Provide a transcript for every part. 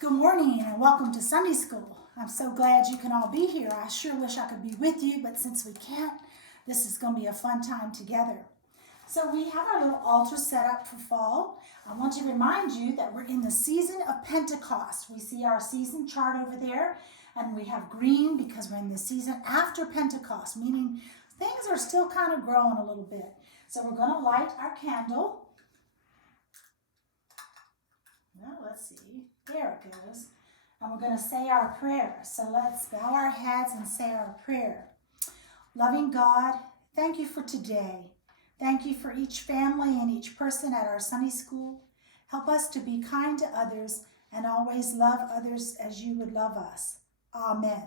Good morning and welcome to Sunday School. I'm so glad you can all be here. I sure wish I could be with you, but since we can't, this is going to be a fun time together. So we have our little altar set up for fall. I want to remind you that we're in the season of Pentecost. We see our season chart over there, and we have green because we're in the season after Pentecost, meaning things are still kind of growing a little bit. So we're going to light our candle. Well, let's see. There it goes. And we're going to say our prayer. So let's bow our heads and say our prayer. Loving God, thank you for today. Thank you for each family and each person at our Sunday school. Help us to be kind to others and always love others as you would love us. Amen.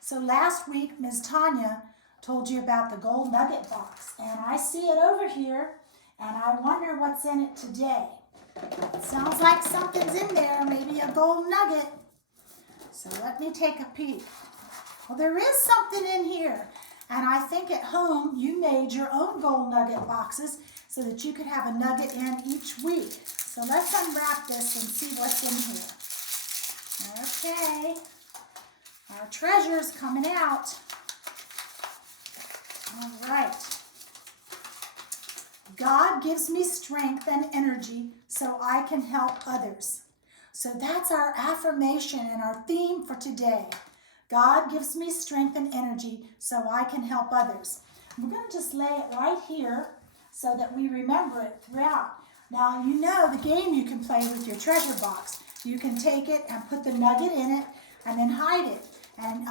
So last week, Ms. Tanya told you about the gold nugget box. And I see it over here, and I wonder what's in it today. It sounds like something's in there, maybe a gold nugget. So let me take a peek. Well, there is something in here. And I think at home you made your own gold nugget boxes so that you could have a nugget in each week. So let's unwrap this and see what's in here. Okay. Our treasure's coming out. All right. God gives me strength and energy so I can help others. So that's our affirmation and our theme for today. God gives me strength and energy so I can help others. We're going to just lay it right here so that we remember it throughout. Now, you know the game you can play with your treasure box. You can take it and put the nugget in it and then hide it. And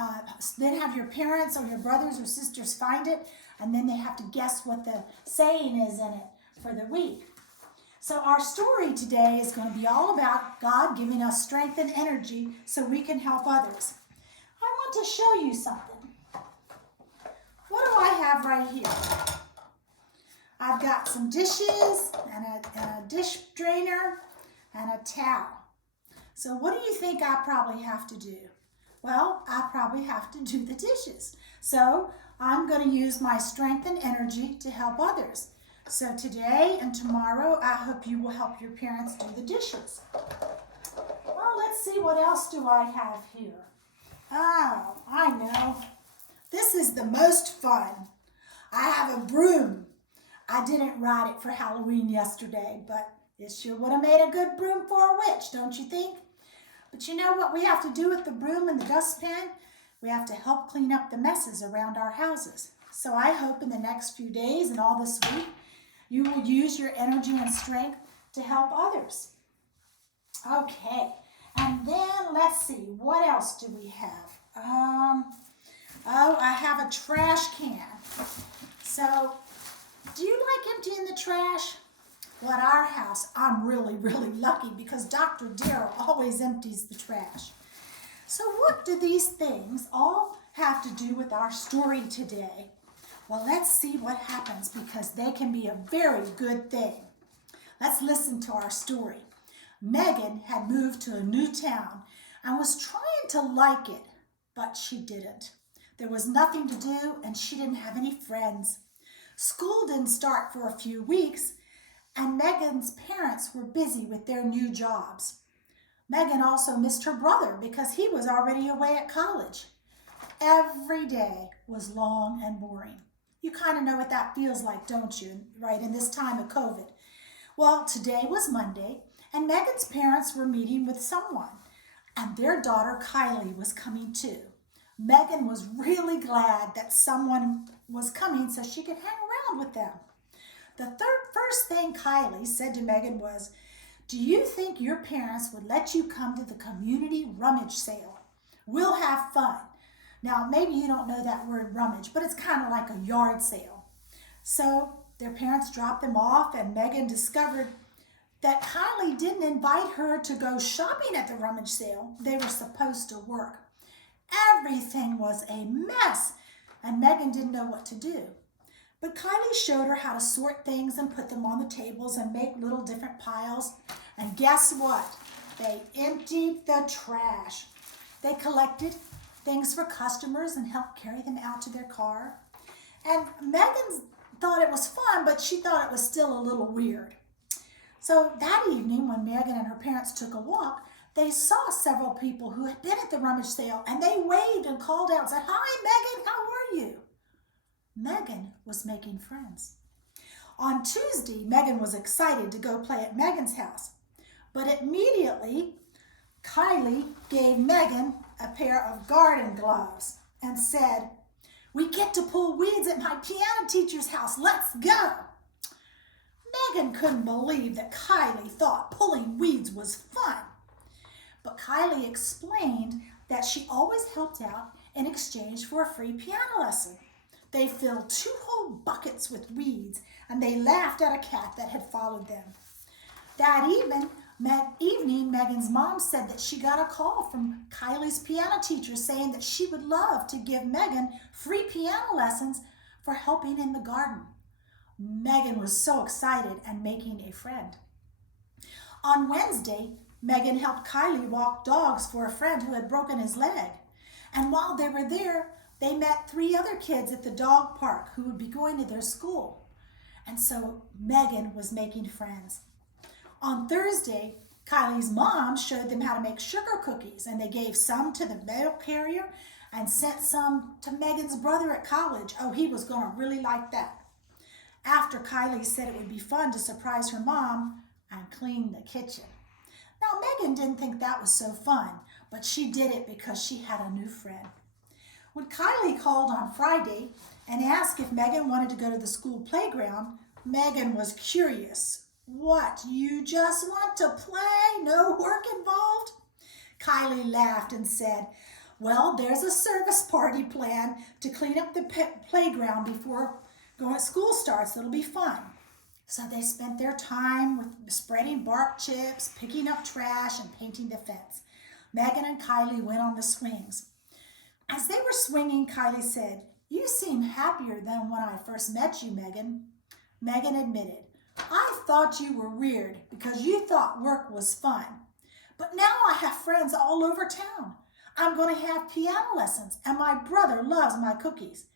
then have your parents or your brothers or sisters find it, and then they have to guess what the saying is in it for the week. So our story today is going to be all about God giving us strength and energy so we can help others. I want to show you something. What do I have right here? I've got some dishes and a dish drainer and a towel. So what do you think I probably have to do? Well, I probably have to do the dishes. So I'm going to use my strength and energy to help others. So today and tomorrow, I hope you will help your parents do the dishes. Well, let's see, what else do I have here? Oh, I know. This is the most fun. I have a broom. I didn't ride it for Halloween yesterday, but it sure would have made a good broom for a witch, don't you think? But you know what we have to do with the broom and the dustpan? We have to help clean up the messes around our houses. So I hope in the next few days and all this week, you will use your energy and strength to help others. Okay, and then let's see, what else do we have? I have a trash can. So, do you like emptying the trash? Well, at our house, I'm really, really lucky because Dr. Darrell always empties the trash. So what do these things all have to do with our story today? Well, let's see what happens because they can be a very good thing. Let's listen to our story. Megan had moved to a new town and was trying to like it, but she didn't. There was nothing to do and she didn't have any friends. School didn't start for a few weeks, and Megan's parents were busy with their new jobs. Megan also missed her brother because he was already away at college. Every day was long and boring. You kind of know what that feels like, don't you, right in this time of COVID? Well, today was Monday, and Megan's parents were meeting with someone, and their daughter Kylie was coming too. Megan was really glad that someone was coming so she could hang around with them. The first thing Kylie said to Megan was, "Do you think your parents would let you come to the community rummage sale? We'll have fun." Now, maybe you don't know that word rummage, but it's kind of like a yard sale. So their parents dropped them off, and Megan discovered that Kylie didn't invite her to go shopping at the rummage sale. They were supposed to work. Everything was a mess, and Megan didn't know what to do. But Kylie showed her how to sort things and put them on the tables and make little different piles. And guess what? They emptied the trash. They collected things for customers and helped carry them out to their car. And Megan thought it was fun, but she thought it was still a little weird. So that evening, when Megan and her parents took a walk, they saw several people who had been at the rummage sale, and they waved and called out and said, "Hi, Megan, how are you?" Megan was making friends. On Tuesday, Megan was excited to go play at Megan's house, but immediately Kylie gave Megan a pair of garden gloves and said, "We get to pull weeds at my piano teacher's house. Let's go." Megan couldn't believe that Kylie thought pulling weeds was fun. But Kylie explained that she always helped out in exchange for a free piano lesson. They filled 2 whole buckets with weeds, and they laughed at a cat that had followed them. That evening, Megan's mom said that she got a call from Kylie's piano teacher saying that she would love to give Megan free piano lessons for helping in the garden. Megan was so excited and making a friend. On Wednesday, Megan helped Kylie walk dogs for a friend who had broken his leg. And while they were there, they met 3 other kids at the dog park who would be going to their school. And so Megan was making friends. On Thursday, Kylie's mom showed them how to make sugar cookies, and they gave some to the mail carrier and sent some to Megan's brother at college. Oh, he was going to really like that. After Kylie said it would be fun to surprise her mom and clean the kitchen. Now, Megan didn't think that was so fun, but she did it because she had a new friend. When Kylie called on Friday and asked if Megan wanted to go to the school playground, Megan was curious. "What, you just want to play? No work involved?" Kylie laughed and said, "Well, there's a service party planned to clean up the playground before school starts. It'll be fun." So they spent their time with spreading bark chips, picking up trash, and painting the fence. Megan and Kylie went on the swings. As they were swinging, Kylie said, "You seem happier than when I first met you, Megan." Megan admitted, "I thought you were weird because you thought work was fun. But now I have friends all over town. I'm going to have piano lessons, and my brother loves my cookies.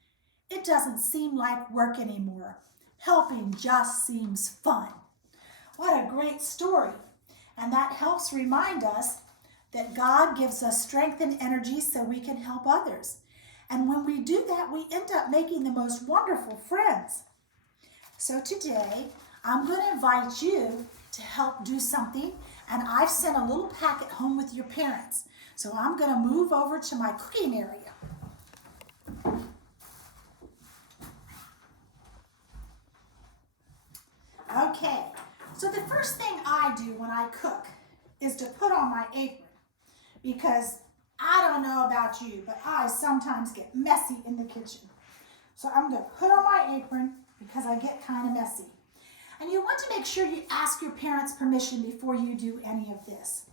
It doesn't seem like work anymore. Helping just seems fun." What a great story. And that helps remind us that God gives us strength and energy so we can help others. And when we do that, we end up making the most wonderful friends. So today, I'm going to invite you to help do something, and I've sent a little packet home with your parents. So I'm going to move over to my cooking area. Okay, so the first thing I do when I cook is to put on my apron, because I don't know about you, but I sometimes get messy in the kitchen. So I'm going to put on my apron because I get kind of messy. And you want to make sure you ask your parents' permission before you do any of this.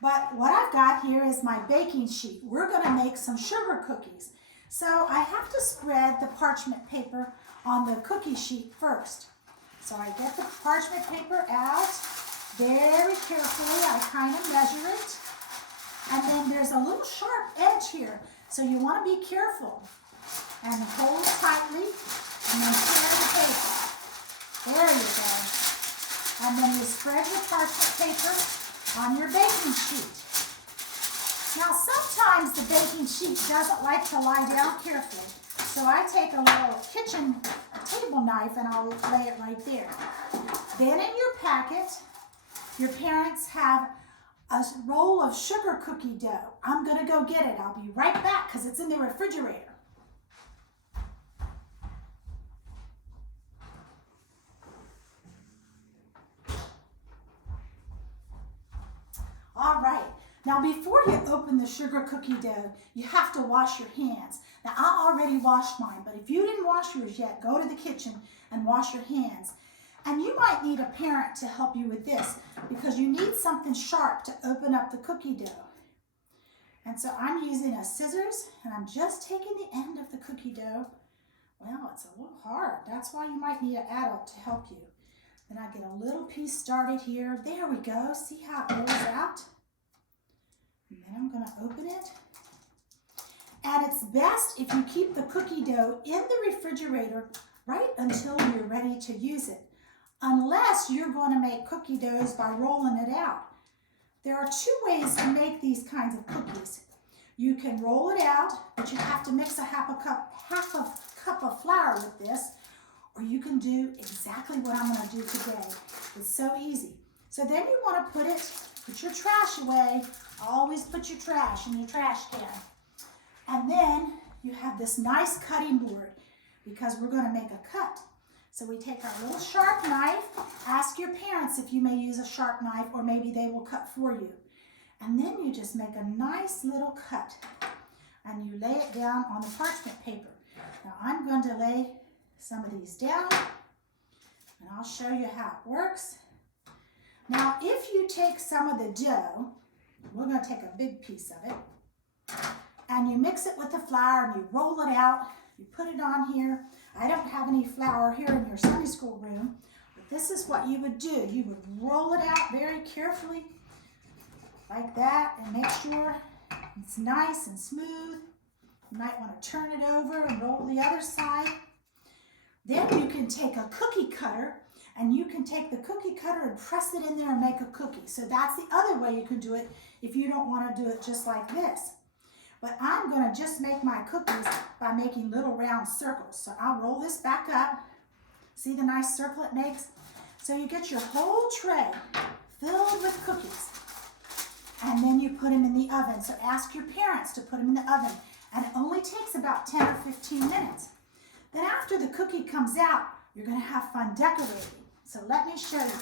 But what I've got here is my baking sheet. We're going to make some sugar cookies. So I have to spread the parchment paper on the cookie sheet first. So I get the parchment paper out very carefully. I kind of measure it. And then there's a little sharp edge here. So you want to be careful. And hold tightly and then tear the paper. There you go. And then you spread your parchment paper on your baking sheet. Now sometimes the baking sheet doesn't like to lie down carefully. So I take a little kitchen table knife and I'll lay it right there. Then in your packet, your parents have a roll of sugar cookie dough. I'm going to go get it. I'll be right back because it's in the refrigerator. All right. Now before you open the sugar cookie dough, you have to wash your hands. Now I already washed mine, but if you didn't wash yours yet, go to the kitchen and wash your hands. And you might need a parent to help you with this because you need something sharp to open up the cookie dough. And so I'm using a scissors and I'm just taking the end of the cookie dough. Well, it's a little hard. That's why you might need an adult to help you. Then I get a little piece started here. There we go. See how it rolls out? And then I'm going to open it. And it's best if you keep the cookie dough in the refrigerator right until you're ready to use it. Unless you're going to make cookie doughs by rolling it out. There are two ways to make these kinds of cookies. You can roll it out, but you have to mix a half a cup of flour with this, or you can do exactly what I'm going to do today. It's so easy. So then you want to put your trash away. Always put your trash in your trash can. And then you have this nice cutting board because we're going to make a cut. So we take our little sharp knife. Ask your parents if you may use a sharp knife, or maybe they will cut for you. And then you just make a nice little cut and you lay it down on the parchment paper. Now I'm going to lay some of these down and I'll show you how it works. Now if you take some of the dough, we're going to take a big piece of it, and you mix it with the flour and you roll it out, you put it on here. I don't have any flour here in your Sunday school room, but this is what you would do. You would roll it out very carefully like that and make sure it's nice and smooth. You might want to turn it over and roll the other side. Then you can take a cookie cutter and you can take the cookie cutter and press it in there and make a cookie. So that's the other way you can do it if you don't want to do it just like this. But I'm going to just make my cookies by making little round circles. So I'll roll this back up. See the nice circle it makes? So you get your whole tray filled with cookies. And then you put them in the oven. So ask your parents to put them in the oven. And it only takes about 10 or 15 minutes. Then after the cookie comes out, you're going to have fun decorating. So let me show you.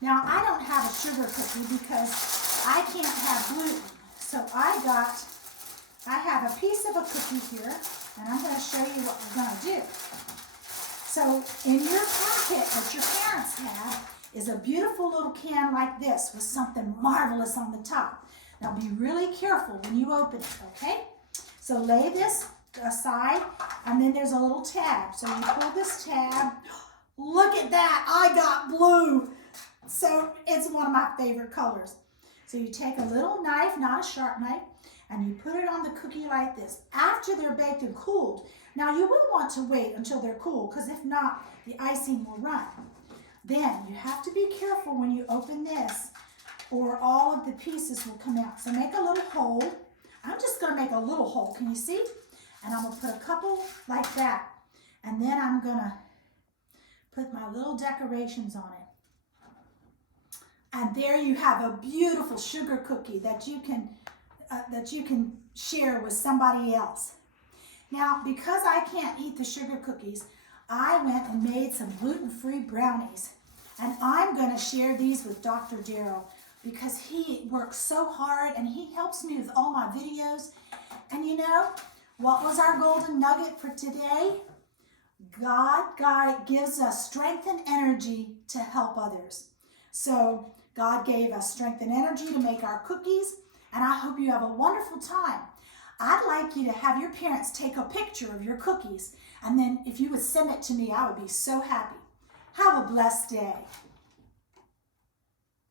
Now I don't have a sugar cookie because I can't have gluten. So I have a piece of a cookie here, and I'm going to show you what we're going to do. So in your packet that your parents have is a beautiful little can like this with something marvelous on the top. Now be really careful when you open it, okay? So lay this aside, and then there's a little tab. So you pull this tab. Look at that, I got blue. So it's one of my favorite colors. So you take a little knife, not a sharp knife, and you put it on the cookie like this. After they're baked and cooled, now you will want to wait until they're cool, because if not, the icing will run. Then you have to be careful when you open this, or all of the pieces will come out. So make a little hole. I'm just going to make a little hole, can you see? And I'm going to put a couple like that. And then I'm going to put my little decorations on it. And there you have a beautiful sugar cookie that you can share with somebody else. Now, because I can't eat the sugar cookies, I went and made some gluten-free brownies. And I'm going to share these with Dr. Darryl because he works so hard and he helps me with all my videos. And you know, what was our golden nugget for today? God gives us strength and energy to help others. So God gave us strength and energy to make our cookies, and I hope you have a wonderful time. I'd like you to have your parents take a picture of your cookies, and then if you would send it to me, I would be so happy. Have a blessed day.